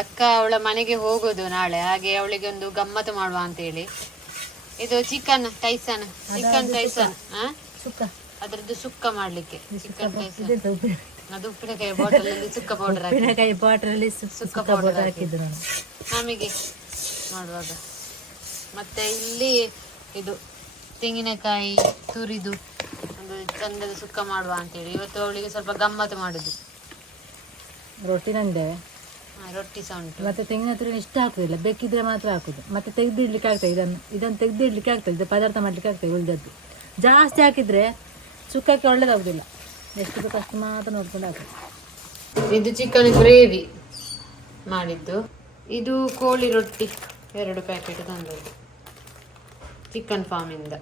ಅಕ್ಕ ಅವಳ ಮನೆಗೆ ಹೋಗೋದು ನಾಳೆ, ಹಾಗೆ ಅವಳಿಗೆ ಒಂದು ಗಮ್ಮತ್ತು ಮಾಡುವ ಅಂತ ಹೇಳಿ. ಇದು ಚಿಕನ್ ಟೈಸನ್ ಅದ್ರದ್ದು ಸುಕ್ಕ ಮಾಡ್ಲಿಕ್ಕೆ. ಚಿಕನ್ ಟೈಸನ್ ಅದು ಉಪ್ಪಿನಕಾಯಿ ಬಾಟಲ್ ಅಲ್ಲಿ ಸುಕ್ಕ ಪೌಡರ್ ಸುಕ್ಕ ಪೌಡರ್ ಹಾಕಿದ್ರು ನಮಗೆ ಮಾಡುವಾಗ. ಮತ್ತೆ ಇಲ್ಲಿ ಇದು ತೆಂಗಿನಕಾಯಿ ತುರಿದು ಒಂದು ಚಂದದ ಸುಕ್ಕ ಮಾಡುವ ಅಂತೇಳಿ ಇವತ್ತು ಅವಳಿಗೆ ಸ್ವಲ್ಪ ಗಮ್ಮತ್ತು ಮಾಡುದು. ರೊಟ್ಟಿ ಸಹ ಉಂಟು. ಮತ್ತೆ ತೆಂಗಿನ ತುರಿ ಇಷ್ಟ ಹಾಕುದಿಲ್ಲ, ಬೇಕಿದ್ರೆ ಮಾತ್ರ ಹಾಕುದು. ಮತ್ತೆ ತೆಗೆದಿಡ್ಲಿಕ್ಕೆ ಆಗ್ತದೆ, ಇದನ್ನು ತೆಗೆದಿಡ್ಲಿಕ್ಕೆ ಆಗ್ತದೆ, ಇದು ಪದಾರ್ಥ ಮಾಡ್ಲಿಕ್ಕೆ ಆಗ್ತದೆ. ಉಳಿದದ್ದು ಜಾಸ್ತಿ ಹಾಕಿದ್ರೆ ಸುಕ್ಕಕ್ಕೆ ಒಳ್ಳೇದಾಗುದಿಲ್ಲ, ಎಷ್ಟು ಬೇಕು ಅಷ್ಟು ಮಾತ್ರ ನೋಡ್ಕೊಂಡು ಹಾಕುದು. ಇದು ಚಿಕನ್ ಗ್ರೇವಿ ಮಾಡಿದ್ದು. ಇದು ಕೋಳಿ ರೊಟ್ಟಿ 2 ಪ್ಯಾಕೆಟ್ ತಂದದ್ದು ಚಿಕನ್ ಫಾರ್ಮಿಂದ.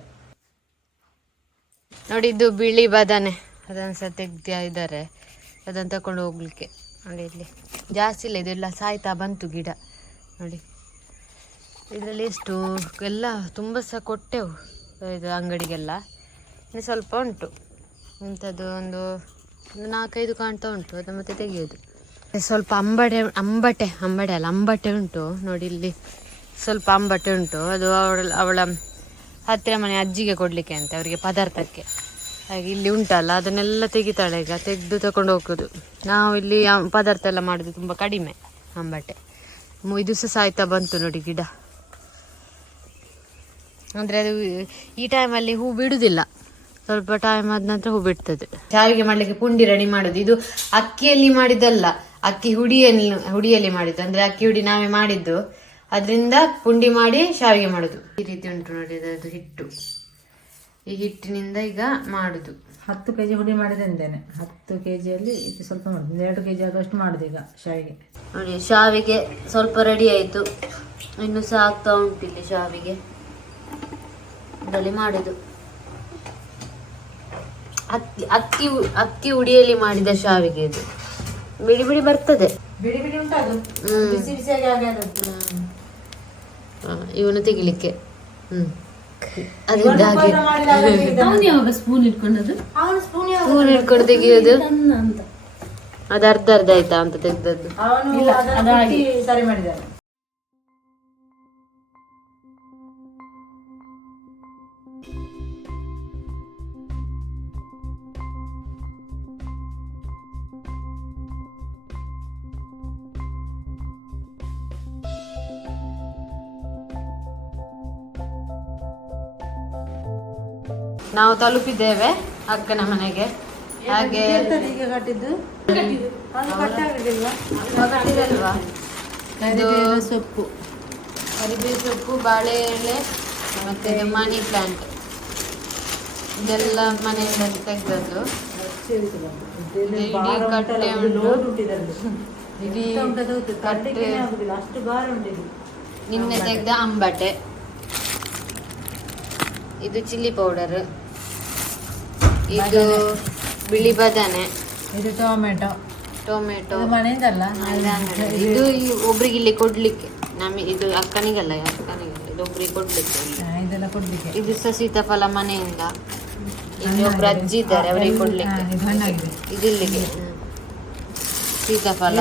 ನೋಡಿ ಇದು ಬಿಳಿ ಬದನೆ, ಅದನ್ನು ಸಹ ತೆಗ್ದು ಇದ್ದಾರೆ, ಅದನ್ನು ತಕೊಂಡು ಹೋಗ್ಲಿಕ್ಕೆ. ನೋಡಿ ಇಲ್ಲಿ ಜಾಸ್ತಿ ಇಲ್ಲ, ಇದೆಲ್ಲ ಸಾಯ್ತಾ ಬಂತು ಗಿಡ. ನೋಡಿ ಇದರಲ್ಲಿ ಎಷ್ಟು ಎಲ್ಲ ತುಂಬ ಸಹ ಕೊಟ್ಟೆವು ಇದು ಅಂಗಡಿಗೆಲ್ಲ. ಇನ್ನು ಸ್ವಲ್ಪ ಉಂಟು, ಇಂಥದ್ದು ಒಂದು 4-5 ಕಾಣ್ತಾ ಉಂಟು, ಅದು ಮತ್ತೆ ತೆಗೆಯೋದು. ಸ್ವಲ್ಪ ಅಂಬಟೆ ಉಂಟು ನೋಡಿ, ಇಲ್ಲಿ ಸ್ವಲ್ಪ ಅಂಬಟೆ ಉಂಟು. ಅದು ಅವಳ ಹತ್ತಿರ ಮನೆ ಅಜ್ಜಿಗೆ ಕೊಡಲಿಕ್ಕೆ ಅಂತ, ಅವರಿಗೆ ಪದಾರ್ಥಕ್ಕೆ. ಹಾಗೆ ಇಲ್ಲಿ ಉಂಟಲ್ಲ ಅದನ್ನೆಲ್ಲ ತೆಗಿತಾಳೆ, ಈಗ ತೆಗೆದು ತಗೊಂಡು ಹೋಗೋದು. ನಾವು ಇಲ್ಲಿ ಪದಾರ್ಥ ಎಲ್ಲ ಮಾಡೋದು ತುಂಬ ಕಡಿಮೆ. ಅಂಬಟೆ ಇದು ಸಹ ಸಾಯ್ತಾ ಬಂತು ನೋಡಿ ಗಿಡ. ಅಂದರೆ ಅದು ಈ ಟೈಮಲ್ಲಿ ಹೂ ಬಿಡುವುದಿಲ್ಲ, ಸ್ವಲ್ಪ ಟೈಮ್ ಆದ ನಂತರ ಹೂ ಬಿಡ್ತದೆ. ಶಾವಿಗೆ ಮಾಡಲಿಕ್ಕೆ ಪುಂಡಿ ರೆಡಿ ಮಾಡೋದು. ಇದು ಅಕ್ಕಿಯಲ್ಲಿ ಮಾಡಿದ್ದಲ್ಲ, ಅಕ್ಕಿ ಹುಡಿಯಲ್ಲಿ ಮಾಡಿದ್ದು. ಅಂದರೆ ಅಕ್ಕಿ ಹುಡಿ ನಾವೇ ಮಾಡಿದ್ದು, ಅದರಿಂದ ಪುಂಡಿ ಮಾಡಿ ಶಾವಿಗೆ ಮಾಡೋದು. ಈ ರೀತಿ ಉಂಟು ನೋಡಿ ಅದು ಹಿಟ್ಟು. ಈ ಹಿಟ್ಟಿನಿಂದ ಈಗ ಮಾಡುದು. 10 kg ಹುಡಿ ಮಾಡಿದ್ದೇನೆ. 10 kgಯಲ್ಲಿ ಇದು ಸ್ವಲ್ಪ ಮಾಡುದು, 2 kg ಆಗುವಷ್ಟು ಮಾಡುದು ಈಗ ಶಾವಿಗೆ. ನೋಡಿ ಶಾವಿಗೆ ಸ್ವಲ್ಪ ರೆಡಿ ಆಯ್ತು, ಇನ್ನು ಸಹ ಆಗ್ತಾ ಉಂಟು ಇಲ್ಲಿ ಶಾವಿಗೆ. ಇದರಲ್ಲಿ ಮಾಡುದು ಅಕ್ಕಿ ಹುಡಿಯಲ್ಲಿ ಮಾಡಿದ ಶಾವಿಗೆ. ಇದು ಬಿಡಿ ಬಿಡಿ ಬರ್ತದೆ, ಬಿಡಿ ಬಿಡಿ ಉಂಟದು, ಬಿಸಿ ಬಿಸಿಯಾಗಿ ಆಗೋದು. ಇವನು ತೆಗಿಲಿಕ್ಕೆ ಅದರಿಂದ ಹಾಗೆ ಸ್ಪೂನ್ ಇಟ್ಕೊಂಡು ತೆಗಿಯೋದು. ಅದು ಅರ್ಧ ಆಯ್ತಾ ಅಂತ ತೆಗ್ದದ್ದು. ಸರಿ ಮಾಡಿದ್ದಾರೆ. ನಾವು ತಲುಪಿದ್ದೇವೆ ಅಕ್ಕನ ಮನೆಗೆ. ಹಾಗೆ ಸೊಪ್ಪು, ಕರಿಬೇವು ಸೊಪ್ಪು, ಬಾಳೆ ಎಲೆ, ಮತ್ತೆ ಮನಿ ಪ್ಲಾಂಟ್, ಇದೆಲ್ಲ ಮನೆಯಿಂದ ತೆಗೆದದ್ದು. ಇಡೀ ಕಟ್ಟೆ ಉಂಟು, ನಿನ್ನೆ ತೆಗೆದ ಅಂಬಟೆ. ಇದು ಚಿಲ್ಲಿ ಪೌಡರ್, ಇದು ಬಿಳಿ ಬದನೆ, ಇದು ಟೊಮೆಟೊ ಮನೆಯಿಂದಲ್ಲ, ಇದು ಒಬ್ರಿಗೆ ಇಲ್ಲಿ ಕೊಡ್ಲಿಕ್ಕೆ. ಇದು ಅಕ್ಕನಿಗಲ್ಲ, ಇದು ಒಬ್ರಿಗೆ ಕೊಡ್ಲಿಕ್ಕೆ, ಇದೆಲ್ಲ ಕೊಡ್ಲಿಕ್ಕೆ. ಇದು ಸಹ ಸೀತಾಫಲ ಮನೆಯಿಂದ, ಇಲ್ಲಿ ಒಬ್ರು ಅಜ್ಜಿ ಇದ್ದಾರೆ ಅವರಿಗೆ ಕೊಡ್ಲಿಕ್ಕೆ. ಇದು ಇಲ್ಲಿಗೆ ಸೀತಾಫಲ.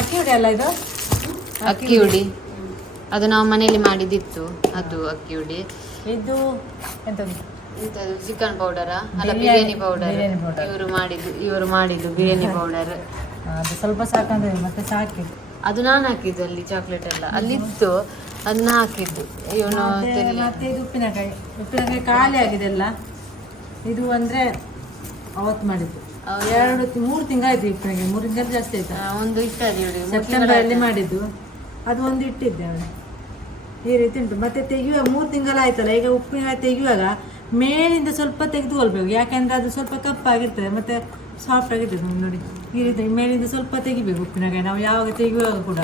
ಅಕ್ಕಿ ಹುಡಿ ಅಲ್ಲ ಇದು? ಅಕ್ಕಿ ಹುಡಿ ಅದು ನಾವು ಮನೆಯಲ್ಲಿ ಮಾಡಿದಿತ್ತು, ಅದು ಅಕ್ಕಿ ಹುಡಿ. ಇದು ಇಂಥದ್ದು ಚಿಕನ್ ಪೌಡರ ಅಲ್ಲ, ಬಿರಿಯಾನಿ ಪೌಡರ್. ಇವರು ಮಾಡಿದ್ದು ಬಿರಿಯಾನಿ ಪೌಡರ್. ಅದು ಸ್ವಲ್ಪ ಸಾಕಂದ್ರೆ ಮತ್ತೆ ಸಾಕಿದ್ದು, ಅದು ನಾನು ಹಾಕಿದ್ದು ಅಲ್ಲಿ. ಚಾಕ್ಲೇಟ್ ಎಲ್ಲ ಅಲ್ಲಿತ್ತು, ಅದನ್ನ ಹಾಕಿದ್ದು ಇವನು. ಮತ್ತೆ ಇದು ಉಪ್ಪಿನಕಾಯಿ ಖಾಲಿ ಆಗಿದೆ ಅಲ್ಲ. ಇದು ಅಂದ್ರೆ ಅವತ್ತು ಮಾಡಿದ್ದು 2-3 ತಿಂಗಳಾಯ್ತು. ಉಪ್ಪಿನಕಾಯಿ 3 ತಿಂಗಳು ಜಾಸ್ತಿ ಆಯ್ತು. ಒಂದು ಇಟ್ಟದೆ ಸೆಪ್ಟೆಂಬರ್ ಅಲ್ಲಿ ಮಾಡಿದ್ದು, ಅದು ಒಂದು ಇಟ್ಟಿದ್ದೆ ಅವಳು. ಈ ರೀತಿ ಉಂಟು. ಮತ್ತೆ ತೆಗೆಯುವಾಗ 3 ತಿಂಗಳಾಯ್ತಲ್ಲ, ಈಗ ಉಪ್ಪಿನಕಾಯಿ ತೆಗೆಯುವಾಗ ಮೇಲಿಂದ ಸ್ವಲ್ಪ ತೆಗೆದುಕೊಳ್ಬೇಕು, ಯಾಕೆಂದ್ರೆ ಅದು ಸ್ವಲ್ಪ ಕಪ್ಪಾಗಿರ್ತದೆ ಮತ್ತೆ ಸಾಫ್ಟ್ ಆಗಿರ್ತದೆ. ನೋಡಿ ಈ ರೀತಿ ಮೇಲಿಂದ ಸ್ವಲ್ಪ ತೆಗಿಬೇಕು ಉಪ್ಪಿನಕಾಯಿ. ನಾವು ಯಾವಾಗ ತೆಗೆಯುವಾಗ ಕೂಡ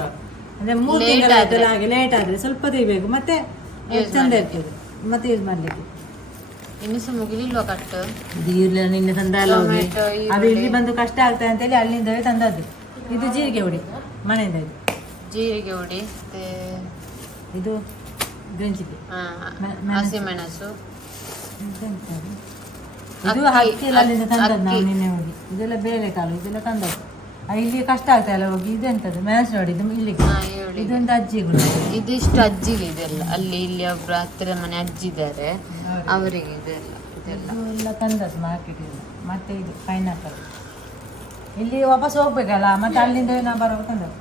ಅಂದ್ರೆ 3 ತಿಂಗಳಾಯ್ತಲ್ಲ, ಹಾಗೆ ಲೇಟ್ ಆದ್ರೆ ಸ್ವಲ್ಪ ತೆಗಿಬೇಕು, ಮತ್ತೆ ಚಂದ ಇರ್ತದೆ ಮತ್ತೆ ಯೂಸ್ ಮಾಡ್ಲಿಕ್ಕೆ. ಇನ್ನು ಸಹ ಮುಗಿಲಿಲ್ವಾ ಕಟ್ಟು? ಇದು ಇರ್ಲಿಲ್ಲ, ನಿನ್ನೆ ತಂದಲ್ಲ, ಅದು ಇಲ್ಲಿ ಬಂದು ಕಷ್ಟ ಆಗ್ತದೆ ಅಂತೇಳಿ ಅಲ್ಲಿಂದವೇ ತಂದದ್ದು. ಇದು ಜೀರಿಗೆ ಹುಡಿ ಮನೆಯಿಂದ, ಇದು ಜೀರಿಗೆ ಹುಡಿ, ಇದು ಗ್ರೀನ್ ಚಿಲ್ಲಿ, ಹಸಿಮೆಣಸು, ಇದು ಅಕ್ಕಿ ಅಲ್ಲಿಂದ ತಂದದ್ದು ನಾವು ನಿನ್ನೆ ಹೋಗಿ. ಇದೆಲ್ಲ ಬೇಳೆಕಾಳು, ಇದೆಲ್ಲ ತಂದದ್ದು. ಇಲ್ಲಿ ಕಷ್ಟ ಆಗ್ತಾಯಿಲ್ಲ ಹೋಗಿ. ಇದೆಂತದ್ದು ಮ್ಯಾಚ್ ನೋಡಿ, ಇದು ಇಲ್ಲಿಗೆ ಇದೊಂದು ಅಜ್ಜಿ ಕೂಡ. ಇದಿಷ್ಟು ಅಜ್ಜಿಗೆ ಇದೆಲ್ಲ, ಅಲ್ಲಿ ಇಲ್ಲಿ ಒಬ್ರು ಹತ್ತಿರ ಮನೆ ಅಜ್ಜಿ ಇದ್ದಾರೆ, ಅವರಿಗೆ ಇದೆಲ್ಲ ತಂದದ್ದು ಮಾರ್ಕೆಟಿಂದ. ಮತ್ತೆ ಇದು ಪೈನಾಪಲ್ ಇಲ್ಲಿ ವಾಪಸ್ ಹೋಗ್ಬೇಕಲ್ಲ, ಮತ್ತೆ ಅಲ್ಲಿಂದ ನಾವು ಬರುವಾಗ ತಂದದ್ದು.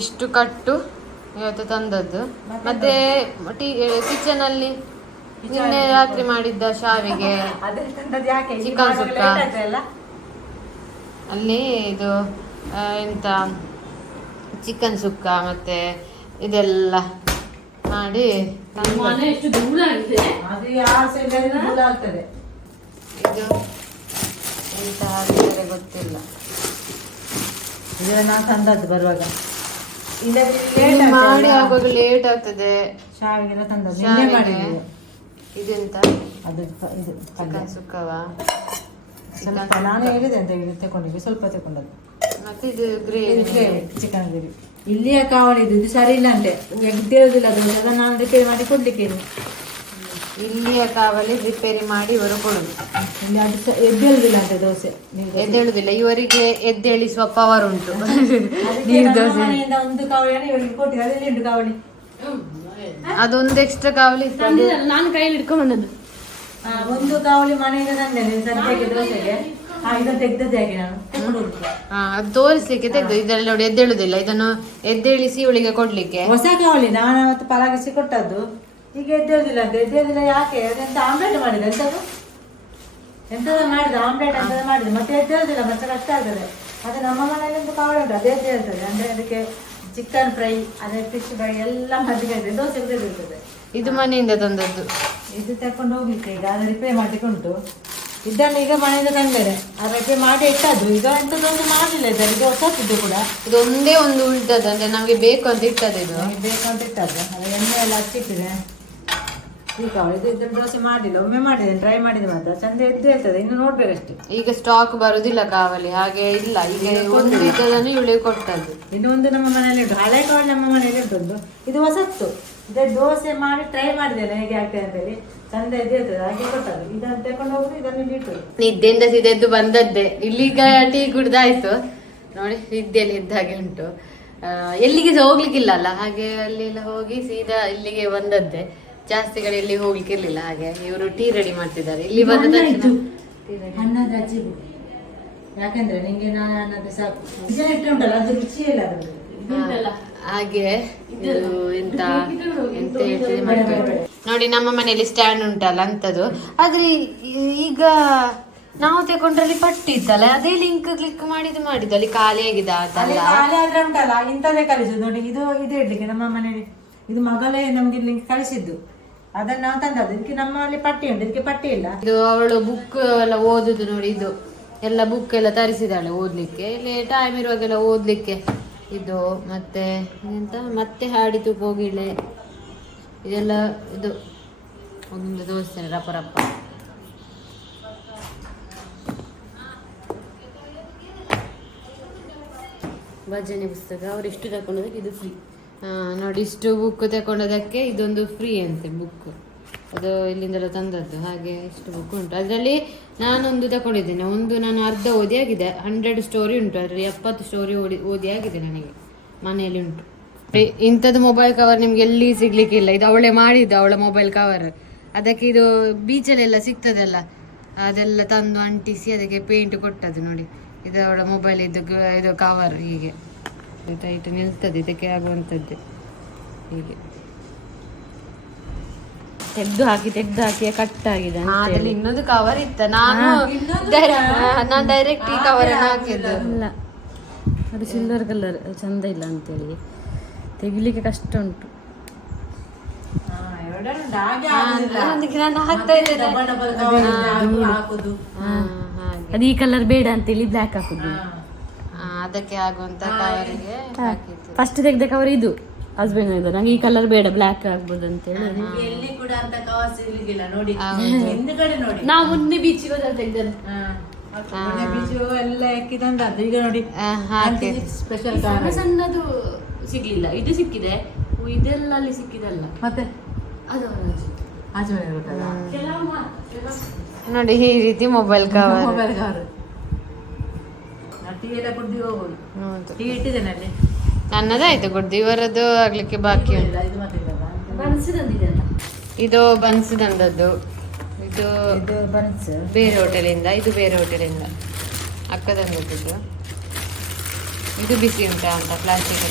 ಇಷ್ಟು ಕಟ್ಟು ಇವತ್ತು ತಂದದ್ದು. ಮತ್ತೆ ಕಿಚನ್ ಅಲ್ಲಿ ನಿನ್ನೆ ರಾತ್ರಿ ಮಾಡಿದ್ದ ಶಾವಿಗೆ, ಚಿಕನ್ ಸುಕ್ಕ, ಅಲ್ಲಿ ಇದು ಎಂತ ಚಿಕನ್ ಸುಕ್ಕ ಮತ್ತೆ ಇದೆಲ್ಲ ಮಾಡಿ ಇದು ಎಂತ ಹಾಕಿದರೆ ಗೊತ್ತಿಲ್ಲ. ಇದನ್ನ ನಾನು ತಂದದ್ದು ಬರುವಾಗ ಮಾಡಿ ಆಗುವಾಗ ಲೇಟ್ ಆಗ್ತದೆ. ಶಾವಿಗೆಲ್ಲ ತಂದದ್ದು. ಇದೆಂತ ಅದು ಇದು ಚಿಕನ್ ಸುಕ್ಕವಾ? ಸ್ವಲ್ಪ ನಾನು ಹೇಳಿದೆ ಅಂತ ಹೇಳಿ ತಗೊಂಡಿದ್ದೆ, ಸ್ವಲ್ಪ ತಗೊಂಡದ್ದು. ಮತ್ತೆ ಇದು ಗ್ರೇವಿ, ಚಿಕನ್ ಗ್ರೇವಿ. ಇಲ್ಲಿಯ ಕಾವಲಿದ್ದು ಇದು ಸರಿ ಇಲ್ಲ ಅಂತೆ, ಎದ್ದೇಳುದಿಲ್ಲ ಅದು. ಅದನ್ನು ನಾನು ರಿಪೇರಿ ಮಾಡಿ ಕೊಡ್ಲಿಕ್ಕೆ ಇಲ್ಲಿಯ ಕಾವಲಿ ರಿಪೇರಿ ಮಾಡಿ ಇವರು ಕೊಡುದು. ಇಲ್ಲಿ ಅದು ಎದ್ದೇಳುದಿಲ್ಲ ಅಂತೆ ದೋಸೆ, ಎದ್ದೇಳುದಿಲ್ಲ. ಇವರಿಗೆ ಎದ್ದೇಳಿಸುವ ಪವರ್ ಉಂಟು. ನೀರು ದೋಸೆ ಒಂದು ಕಾವಲಿಯನ್ನು ಇವರಿಗೆ ಕೊಟ್ಟಿದೆ. ಅದರಲ್ಲಿ ಉಂಟು ಕಾವಲಿ, ಅದೊಂದು ಎಕ್ಸ್ಟ್ರಾ ಕಾವಲಿ ನಾನು ಕೈಲಿ ಇಟ್ಕೊಂಡ್ ಬಂದದ್ದು. ಒಂದು ಕಾವಲಿ ಮನೆಯಿಂದ ತಂದೇನೆ ಸಂತೆಗೆ ದೋಸೆಗೆ. ಇದನ್ನು ತೆಗ್ದದ್ದೇ ಹಾಗೆ ನಾನು ಅದು ತೋರಿಸ್ಲಿಕ್ಕೆ ತೆಗ್ದು. ಇದರಲ್ಲಿ ನೋಡಿ ಎದ್ದೇಳುದಿಲ್ಲ, ಇದನ್ನು ಎದ್ದೇಳಿಸಿ ಇವಳಿಗೆ ಕೊಡ್ಲಿಕ್ಕೆ ಹೊಸ ಕಾವಲಿ ನಾನು ಅವತ್ತು ಪರಾಗಿಸಿ ಕೊಟ್ಟದ್ದು. ಈಗ ಎದ್ದೇಳುದಿಲ್ಲ ಅಂತ. ಎದ್ದೇಳುದಿಲ್ಲ ಯಾಕೆ? ಅದೆಂತ ಆಮ್ಲೆಟ್ ಮಾಡಿದೆ, ಎಂತದ ಮಾಡಿದೆ ಆಮ್ಲೆಟ್ ಅಂತ ಮಾಡಿದೆ. ಮತ್ತೆ ಎದ್ದೇಳುದಿಲ್ಲ, ಮತ್ತೆ ಕಷ್ಟ ಆಗ್ತದೆ. ಮತ್ತೆ ನಮ್ಮ ಮನೆಯಲ್ಲಿ ಒಂದು ಕಾವಲಿ ಉಂಟು, ಅದೇ ಎದ್ದೇಳ್ತದೆ. ಅಂದ್ರೆ ಅದಕ್ಕೆ ಚಿಕನ್ ಫ್ರೈ, ಅದೇ ಫಿಶ್ ಫ್ರೈ ಎಲ್ಲ ಮಧ್ಯೆ ದೋಸೆ ಇರ್ತದೆ. ಇದು ಮನೆಯಿಂದ ತಂದದ್ದು. ಇದು ತಕೊಂಡು ಹೋಗ್ಲಿಕ್ಕೆ ಈಗ ಅದು ರಿಪೇರ್ ಮಾಡ್ಲಿಕ್ಕೆ ಉಂಟು. ಇದನ್ನು ಈಗ ಮನೆಯಿಂದ ತಂದೇನೆ, ಅದು ರಿಪೇರ್ ಮಾಡಿ ಇಟ್ಟದ್ದು. ಈಗ ಎಂಥದ್ದೊಂದು ಮಾಡಲಿಲ್ಲ ಇದರಲ್ಲಿ, ಇದು ಹೊಸದ್ದು ಕೂಡ. ಇದೊಂದೇ ಒಂದು ಉಳ್ದದ್ದು, ಅಂದ್ರೆ ನಮಗೆ ಬೇಕು ಅಂತ ಇಟ್ಟದ್ದು. ಇದು ಬೇಕು ಅಂತ ಇಟ್ಟದ್ದು, ಅದು ಎಣ್ಣೆ ಎಲ್ಲ ಹಚ್ಚಿಟ್ಟಿದೆ. ಈಗ ಇದು ಇದನ್ನು ದೋಸೆ ಮಾಡಿಲ್ಲ, ಒಮ್ಮೆ ಮಾಡಿದ್ದೇನೆ, ಟ್ರೈ ಮಾಡಿದೆ. ಮಾತ್ರ ಚಂದ ಎದ್ದು ಇರ್ತದೆ, ಇನ್ನು ನೋಡ್ಬೇಕಷ್ಟೇ. ಈಗ ಸ್ಟಾಕ್ ಬರುದಿಲ್ಲ ಕಾವಲಿ, ಹಾಗೆ ಇಲ್ಲ. ಈಗ ಒಂದು ಇದನ್ನು ಇವಳಿಗೆ ಕೊಟ್ಟದ್ದು. ಇನ್ನು ಒಂದು ನಮ್ಮ ಮನೆಯಲ್ಲಿ ಉಂಟು, ಹಳೆ ಕಾವಲಿ ನಮ್ಮ ಮನೆಯಲ್ಲಿ ಉಂಟು. ಇದು ಹೊಸತ್ತು. ಇದೇ ದೋಸೆ ಮಾಡಿ ಟ್ರೈ ಮಾಡಿದ್ದೇನೆ ಹೇಗೆ ಆಗ್ತದೆ ಅಂತ ಹೇಳಿ. ಚಂದ ಎದ್ದಿರ್ತದೆ, ಹಾಗೆ ಕೊಟ್ಟದ್ದು. ಇದನ್ನು ತಕೊಂಡು ಹೋಗಿ ಇದನ್ನು ಇಲ್ಲಿ ಇಟ್ಟು ನಿದ್ದೆಯಿಂದ ಸಿದೆದ್ದು ಬಂದದ್ದೇ. ಇಲ್ಲಿಗ ಟೀ ಕುಡ್ದಾಯ್ತು ನೋಡಿ, ನಿದ್ದೆಯಲ್ಲಿ ಇದ್ದಾಗೆ ಉಂಟು. ಎಲ್ಲಿಗೆ ಹೋಗ್ಲಿಕ್ಕಿಲ್ಲ ಅಲ್ಲ, ಹಾಗೆ ಅಲ್ಲೆಲ್ಲ ಹೋಗಿ ಸೀದಾ ಇಲ್ಲಿಗೆ ಬಂದದ್ದೇ. ಜಾಸ್ತಿ ಕಡೆ ಎಲ್ಲಿ ಹೋಗ್ಲಿಕ್ಕೆ ಇರ್ಲಿಲ್ಲ. ಹಾಗೆ ಇವರು ಟೀ ರೆಡಿ ಮಾಡ್ತಿದ್ದಾರೆ. ಇಲ್ಲಿ ಬಂದ ತಕ್ಷಣ ಅನ್ನದ ಹಚ್ಚಿದ್ದು, ಯಾಕಂದ್ರೆ ನಿಂಗೆ ನಾನು ಅನ್ನದ ಸಾಕು ಇಟ್ಟು ಉಂಟಲ್ಲ, ಅದು ರುಚಿ ಇಲ್ಲ ಅದರಲ್ಲಿ. ಹಾಗೆ ಇದು ಎಂತ ಎಂತ ಹೇಳ್ತಿದೆ ಮಾಡ್ಬೇಕು ನೋಡಿ. ನಮ್ಮ ಮನೆಯಲ್ಲಿ ಸ್ಟ್ಯಾಂಡ್ ಉಂಟಲ್ಲ ಅಂತದ್ದು, ಆದ್ರೆ ಈಗ ನಾವು ತಗೊಂಡ್ರಲ್ಲಿ ಪಟ್ಟಿ ಇತ್ತಲ್ಲ, ಅದೇ ಲಿಂಕ್ ಕ್ಲಿಕ್ ಮಾಡಿದ್ದು ಮಾಡಿದ್ದು ಅಲ್ಲಿ ಖಾಲಿ ಆಗಿದೆ. ಅದಲ್ಲ ಖಾಲಿ ಆದ್ರೆ ಉಂಟಲ್ಲ, ಇಂಥದ್ದೇ ಕಳಿಸುದು ನೋಡಿ. ಇದು ಇಡ್ಲಿಕ್ಕೆ ನಮ್ಮ ಮನೆಯಲ್ಲಿ ಇದು ಮಗಳೇ ನಮ್ಗೆ ಲಿಂಕ್ ಕಳಿಸಿದ್ದು, ಅದನ್ನ ನಾವು ತಂದದ್ದು. ಇದಕ್ಕೆ ನಮ್ಮಲ್ಲಿ ಪಟ್ಟಿ ಉಂಟು, ಇದಕ್ಕೆ ಪಟ್ಟಿ ಇಲ್ಲ. ಇದು ಅವಳು ಬುಕ್ ಎಲ್ಲ ಓದುದು ನೋಡಿ. ಇದು ಎಲ್ಲ ಬುಕ್ ಎಲ್ಲ ತರಿಸಿದಾಳೆ ಓದ್ಲಿಕ್ಕೆ. ಇಲ್ಲಿ ಟೈಮ್ ಇರುವಾಗೆಲ್ಲ ಓದ್ಲಿಕ್ಕೆ. ಇದು ಮತ್ತೆ ಎಂತ ಮತ್ತೆ ಹಾಡಿತು ಕೋಗಿಲೆ, ಇದೆಲ್ಲ ಇದು ಒಂದು ತೋರಿಸ್ತೇನೆ ರಪ್ಪ ರಪ್ಪ. ಭಜನೆ ಪುಸ್ತಕ ಅವ್ರು ಇಷ್ಟು ತಗೊಂಡದಕ್ಕೆ ಇದು ಫ್ರೀ. ನೋಡಿ, ಇಷ್ಟು ಬುಕ್ ತಗೊಂಡದಕ್ಕೆ ಇದೊಂದು ಫ್ರೀ ಅಂತೆ ಬುಕ್. ಅದು ಇಲ್ಲಿಂದೆಲ್ಲ ತಂದದ್ದು. ಹಾಗೆ ಇಷ್ಟು ಬುಕ್ ಉಂಟು. ಅದರಲ್ಲಿ ನಾನೊಂದು ತಗೊಂಡಿದ್ದೇನೆ. ಒಂದು ನಾನು ಅರ್ಧ ಓದಿ ಆಗಿದೆ. 100 ಸ್ಟೋರಿ ಉಂಟು, ಅದರಲ್ಲಿ 70 ಸ್ಟೋರಿ ಓದಿ ಆಗಿದೆ ನನಗೆ. ಮನೆಯಲ್ಲಿ ಉಂಟು. ಇಂಥದ್ದು ಮೊಬೈಲ್ ಕವರ್ ನಿಮ್ಗೆ ಎಲ್ಲಿ ಸಿಗ್ಲಿಕ್ಕಿಲ್ಲ. ಇದು ಅವಳೇ ಮಾಡಿದ್ದು, ಅವಳ ಮೊಬೈಲ್ ಕವರ್. ಅದಕ್ಕೆ ಇದು ಬೀಚಲ್ಲೆಲ್ಲ ಸಿಗ್ತದಲ್ಲ, ಅದೆಲ್ಲ ತಂದು ಅಂಟಿಸಿ ಅದಕ್ಕೆ ಪೇಂಟ್ ಕೊಟ್ಟದ್ದು ನೋಡಿ. ಇದು ಅವಳ ಮೊಬೈಲ್ ಇದು ಕವರ್. ಹೀಗೆ ಟೈಟ್ ನಿಲ್ತದೆ, ಇದಕ್ಕೆ ಆಗುವಂಥದ್ದು. ಹೀಗೆ ತೆಗ್ದು ಹಾಕಿ ಕಟ್ ಆಗಿದೆ. ಅದ್ರಲ್ಲಿ ಇನ್ನೊಂದು ಕವರ್ ಇತ್ತ, ನಾನು ಡೈರೆಕ್ಟ್ ಈ ಕವರ್ ಹಾಕಿದ್ದು. ಇಲ್ಲ, ಅದು ಸಿಲ್ವರ್ ಕಲರ್ ಚಂದ ಇಲ್ಲ ಅಂತೇಳಿ ತೆಗಿಲಿಕ್ಕೆ ಕಷ್ಟ ಉಂಟು. ನಾನು ಹಾಕ್ತಾ ಇದ್ದೇನೆ. ಅದು ಈ ಕಲರ್ ಬೇಡ ಅಂತೇಳಿ ಬ್ಲ್ಯಾಕ್ ಹಾಕುದು. ಅದಕ್ಕೆ ಆಗುವಂತ ಕವರಿಗೆ ಹಾಕಿದ್ದು. ಫಸ್ಟ್ ತೆಗ್ದ ಕವರ್ ಇದು ಹಸ್ಬೆಂಡ್ ಇದು. ನಂಗೆ ಈ ಕಲರ್ ಬೇಡ, ಬ್ಲ್ಯಾಕ್ ಆಗ್ಬೋದು ಅಂತೇಳಿ ನಾವು ಮೊನ್ನೆ ಬೀಚಿಗೆ ಹೋದಾಗ ತೆಗ್ದದ್ದು. ಎಲ್ಲ ಯಾಕಿದಂದದ್ದು ಈಗ ನೋಡಿ. ಸ್ಪೆಷಲ್ ಸಣ್ಣದು ಸಿಗ್ಲಿಲ್ಲ, ಇದು ಸಿಕ್ಕಿದೆ. ಇದೆಲ್ಲ ಅಲ್ಲಿ ಸಿಕ್ಕಿದಲ್ಲ. ಮತ್ತೆ ಅದು ನೋಡಿ ಈ ರೀತಿ mobile cover. Mobile cover tea ಎಲ್ಲ ಕುಡ್ದು ಹೋಗೋದು. ಹೌದು, ಟೀ ಇಟ್ಟಿದ್ದೇನೆ ಅಲ್ಲಿ. ನನ್ನದಾಯ್ತು ಕುಡ್ದು, ಇವರದ್ದು ಆಗ್ಲಿಕ್ಕೆ ಬಾಕಿ ಉಂಟು. ಇಲ್ಲ, ಇದು ಮಾತ್ರ ಇಲ್ಲಲ್ಲ. ಇದು ಬನ್ಸ್ ತಂದದ್ದು, ಇದು ಇದು ಬನ್ಸ್ ಬೇರೆ ಹೋಟೆಲಿಂದ, ಇದು ಬೇರೆ ಹೋಟೆಲಿಂದ ಅಕ್ಕ ತಂದದ್ದು. ಇದು ಬಿಸಿ ಉಂಟಾ ಅಂತ ಪ್ಲಾಸ್ಟಿಕ್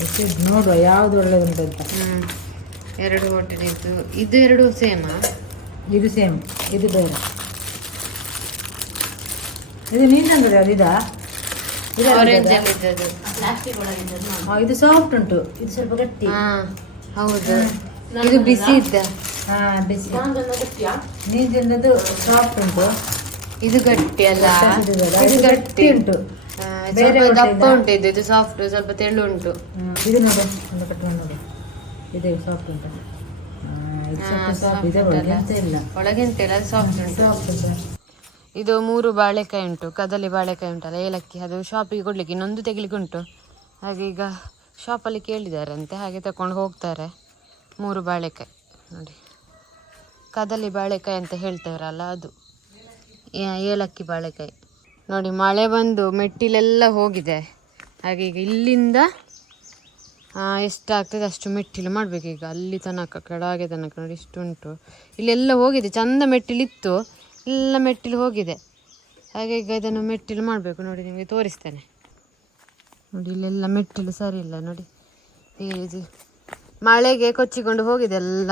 ಬಿಸಿ ನೋಡುವ ಯಾವ್ದು ಒಳ್ಳೇದುಂಟು ಅಂತ. ಎರಡು ಹೋಟೆಲ್ ಇದ್ದು, ಇದು ಎರಡು ಸೇಮಾ? ಇದು ಸೇಮ್, ಇದು ಬೇರೆ. ಇದು ನೀನು ತಂದದ್ದು ಅದು ಇದಾ? ಆರೆಂಜ್ ಅಲ್ಲಿ ಇದ್ದದ್ದು. ಇದು ಸಾಫ್ಟ್ ಉಂಟು, ಇದು ಸ್ವಲ್ಪ ಗಟ್ಟಿ. ಹೌದು, ಇದು ಬಿಸಿ ಇದ್ದ. ಬಿಸಿ. ನೀನು ತಂದದ್ದು ಸಾಫ್ಟ್ ಉಂಟು, ಇದು ಗಟ್ಟಿ ಅಲ್ಲ? ಇದು ಗಟ್ಟಿ ಉಂಟು. ಬೇರೆ ದಪ್ಪ ಉಂಟು, ಇದು ಸಾಫ್ಟ್, ಸ್ವಲ್ಪ ತೆಳು ಉಂಟು. ಇದು ನೋಡು, ಒಂದು ಕಟ್ಕೊಂಡು ನೋಡು, ಇದೆ ಸಾಫ್ಟ್ ಉಂಟು. ಒಳಗೆ ಎಂತಿಲ್ಲ, ಅದು ಸಾಫ್ಟ್ ಉಂಟು. ಇದು 3 ಬಾಳೆಕಾಯಿ ಉಂಟು, ಕದಲಿ ಬಾಳೆಕಾಯಿ ಉಂಟಲ್ಲ, ಏಲಕ್ಕಿ, ಅದು ಶಾಪಿಗೆ ಕೊಡ್ಲಿಕ್ಕೆ ಇನ್ನೊಂದು ತೆಗಿಲಿಕ್ಕೆ ಉಂಟು. ಹಾಗೆ ಈಗ ಶಾಪಲ್ಲಿ ಕೇಳಿದಾರಂತೆ, ಹಾಗೆ ತಕೊಂಡು ಹೋಗ್ತಾರೆ. 3 ಬಾಳೆಕಾಯಿ ನೋಡಿ, ಕದಲಿ ಬಾಳೆಕಾಯಿ ಅಂತ ಹೇಳ್ತೇವರಲ್ಲ ಅದು, ಏಲಕ್ಕಿ ಬಾಳೆಕಾಯಿ ನೋಡಿ. ಮಳೆ ಬಂದು ಮೆಟ್ಟಿಲೆಲ್ಲ ಹೋಗಿದೆ. ಹಾಗೆ ಈಗ ಇಲ್ಲಿಂದ ಎಷ್ಟಾಗ್ತದೆ ಅಷ್ಟು ಮೆಟ್ಟಿಲು ಮಾಡಬೇಕು. ಈಗ ಅಲ್ಲಿ ತನಕ ಕೆಳಗೆ ತನಕ ನೋಡಿ ಇಷ್ಟು ಉಂಟು. ಇಲ್ಲೆಲ್ಲ ಹೋಗಿದೆ, ಚಂದ ಮೆಟ್ಟಿಲಿತ್ತು, ಎಲ್ಲ ಮೆಟ್ಟಿಲು ಹೋಗಿದೆ. ಹಾಗೆ ಈಗ ಇದನ್ನು ಮೆಟ್ಟಿಲು ಮಾಡಬೇಕು ನೋಡಿ, ನಿಮಗೆ ತೋರಿಸ್ತೇನೆ ನೋಡಿ. ಇಲ್ಲೆಲ್ಲ ಮೆಟ್ಟಿಲು ಸರಿ ಇಲ್ಲ ನೋಡಿ, ಇದು ಮಳೆಗೆ ಕೊಚ್ಚಿಕೊಂಡು ಹೋಗಿದೆ ಎಲ್ಲ,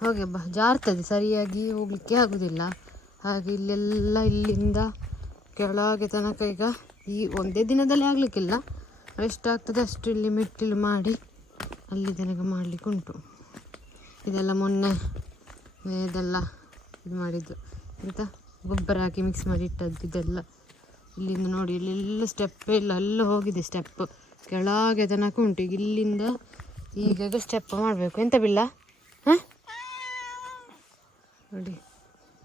ಹೋಗಿ ಜಾರ್ತದೆ, ಸರಿಯಾಗಿ ಹೋಗಲಿಕ್ಕೆ ಆಗೋದಿಲ್ಲ. ಹಾಗೆ ಇಲ್ಲೆಲ್ಲ ಇಲ್ಲಿಂದ ಕೆಳಗೆ ತನಕ ಈಗ ಈ ಒಂದೇ ದಿನದಲ್ಲಿ ಆಗಲಿಕ್ಕಿಲ್ಲ, ಎಷ್ಟಾಗ್ತದೆ ಅಷ್ಟು ಇಲ್ಲಿ ಮೆಟ್ಟಿಲು ಮಾಡಿ ಅಲ್ಲಿ ತನಕ ಮಾಡಲಿಕ್ಕೆ ಉಂಟು. ಇದೆಲ್ಲ ಮೊನ್ನೆ ಇದೆಲ್ಲ ಇದು ಮಾಡಿದ್ದು ಅಂತ ಗೊಬ್ಬರ ಹಾಕಿ ಮಿಕ್ಸ್ ಮಾಡಿ ಇಟ್ಟದ್ದು ಇದೆಲ್ಲ. ಇಲ್ಲಿಂದ ನೋಡಿ, ಇಲ್ಲೆಲ್ಲ ಸ್ಟೆಪ್ಪೇ ಇಲ್ಲ, ಎಲ್ಲ ಹೋಗಿದೆ ಸ್ಟೆಪ್, ಕೆಳಗೆ ತನಕ ಉಂಟು. ಈಗ ಇಲ್ಲಿಂದ ಈಗ ಸ್ಟೆಪ್ ಮಾಡಬೇಕು. ಎಂತ ಬಿಲ್ಲ? ಹಾಂ ನೋಡಿ,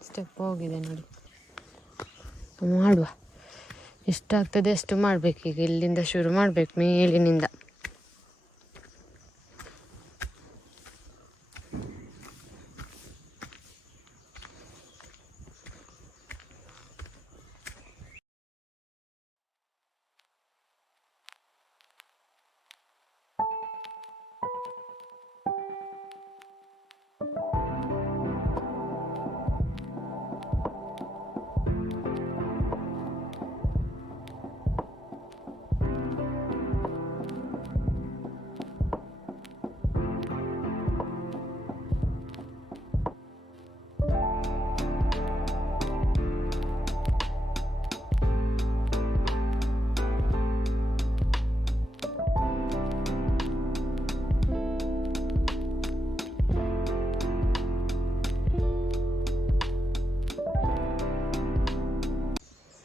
ಸ್ಟೆಪ್ ಹೋಗಿದೆ ನೋಡಿ. ಮಾಡುವ, ಎಷ್ಟಾಗ್ತದೆ ಅಷ್ಟು ಮಾಡಬೇಕು. ಈಗ ಇಲ್ಲಿಂದ ಶುರು ಮಾಡಬೇಕು, ಮೇಲಿನಿಂದ.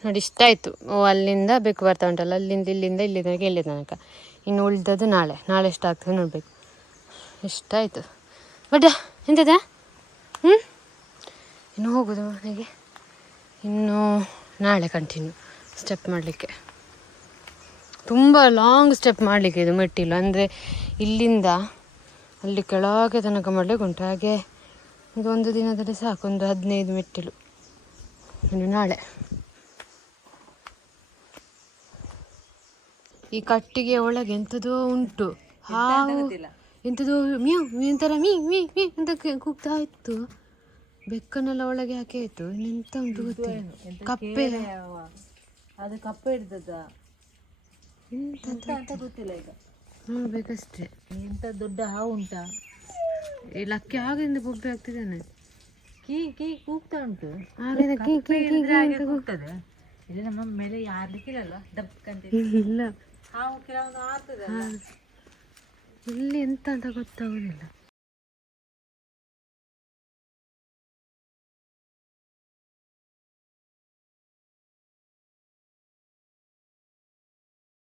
ನೋಡಿ ಇಷ್ಟಾಯಿತು. ಅಲ್ಲಿಂದ ಬೇಕು ಬರ್ತಾ ಉಂಟಲ್ಲ, ಅಲ್ಲಿಂದ ಇಲ್ಲಿಂದ ಇಲ್ಲಿ ತನಕ ಇಲ್ಲಿ ತನಕ. ಇನ್ನು ಉಳಿದದ್ದು ನಾಳೆ ಎಷ್ಟಾಗ್ತದೆ ನೋಡಬೇಕು. ಇಷ್ಟಾಯಿತು ಬಟ್ ಎಂತದ ಇನ್ನು ಹೋಗೋದು ಮನೆಗೆ. ಇನ್ನು ನಾಳೆ ಕಂಟಿನ್ಯೂ ಸ್ಟೆಪ್ ಮಾಡಲಿಕ್ಕೆ, ತುಂಬ ಲಾಂಗ್ ಸ್ಟೆಪ್ ಮಾಡಲಿಕ್ಕೆ ಇದು ಮೆಟ್ಟಿಲು. ಅಂದರೆ ಇಲ್ಲಿಂದ ಅಲ್ಲಿ ಕೆಳಗೆ ತನಕ ಮಾಡಲಿಕ್ಕೆ ಉಂಟು. ಹಾಗೆ ಇದು ಒಂದು ದಿನದಲ್ಲಿ ಸಾಕು, ಒಂದು 15 ಮೆಟ್ಟಿಲು. ಇನ್ನು ನಾಳೆ ಈ ಕಟ್ಟಿಗೆ ಒಳಗೆ ಎಂಥದೋ ಉಂಟು, ಹಾವು ಎಂಥದೋ ಮ್ಯೂ ಎಂಥರ ಮೀ ಮೀ ಮೀ ಅಂತ ಕೂಗ್ತಾ ಇತ್ತು. ಬೆಕ್ಕನ್ನೆಲ್ಲ ಒಳಗೆ ಹಾಕಿ ಆಯಿತು. ಎಂತ ಉಂಟು ಗೊತ್ತಿಲ್ಲ. ಕಪ್ಪೆ, ಅದು ಕಪ್ಪೆ ಹಿಡ್ದದ ಎಂತ ಗೊತ್ತಿಲ್ಲ. ಈಗ ನೋಡ್ಬೇಕಷ್ಟೇ. ಎಂತ ದೊಡ್ಡ ಹಾವು ಉಂಟಾ? ಈ ಲಕ್ಕಿ ಆಗಿಂದ ಬೊಬ್ಬೆ ಆಗ್ತಿದ್ದಾನೆ. ಕೀ ಕೀ ಕೂಗ್ತಾ ಉಂಟು. ಕೂಗ್ತದೆ. ಇಲ್ಲಿ ನಮ್ಮ ಮೇಲೆ ಯಾರ್ಲಿಕ್ಕಿಲ್ಲ, ದಪ್ಪಕ್ಕಂತ ಇಲ್ಲ, ಹಾವು ಕೆಲವೊಂದು ಆಗ್ತದೆ. ಇಲ್ಲಿ ಎಂತ ಅಂತ ಗೊತ್ತಾಗೋದಿಲ್ಲ.